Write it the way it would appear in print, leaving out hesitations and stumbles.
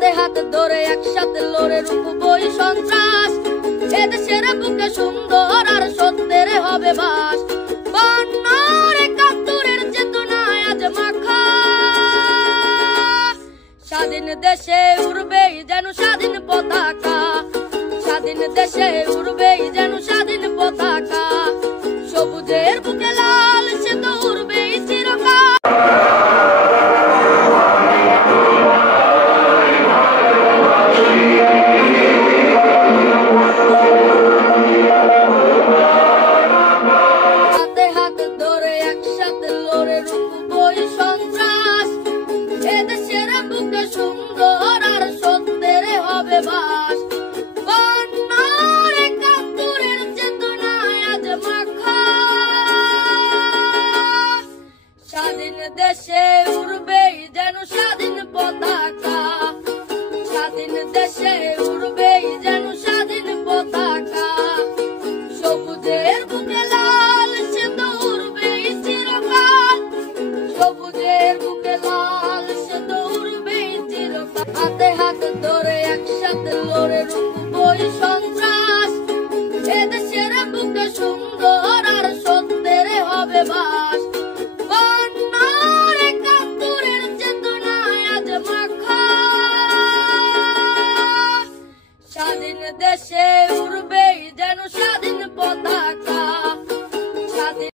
হাতে হাত ধরে একসাথে লড়ে রুখবই সন্ত্রাস। এদেশের বুকে সুন্দর আর সত্যের হবে বাস। বন্যার একাত্তরের চেতনায় আজ মাখা স্বাধীন দেশে উড়বেই যেন স্বাধীন পতাকা। স্বাধীন দেশে উড়বেই যেন স্বাধীন পতাকা। সবুজের বুকে লাল সে তো উড়বেই চিরকাল। হাতে হাত ধরে একসাথে লড়ে রুখবই সন্ত্রাস। এদেশের বুকে সুন্দর আর সত্যের হবে বাস। বন্যার একাত্তরের চেতনায় আজ মাখা স্বাধীন দেশে উড়বেই যেন স্বাধীন পতাকা। স্বাধীন দেশে উড়বেই যেন স্বাধীন পতাকা। সবুজের বুকে লাল সে তো উড়বেই চিরকাল। সবুজের বুকে লাল সে তো উড়বেই চিরকাল। হাতে হাত ধরে একসাথে লড়ে রুখবই সন্ত্রাস। এদেশের বুকে সুন্দর আর সত্যের হবে বাস।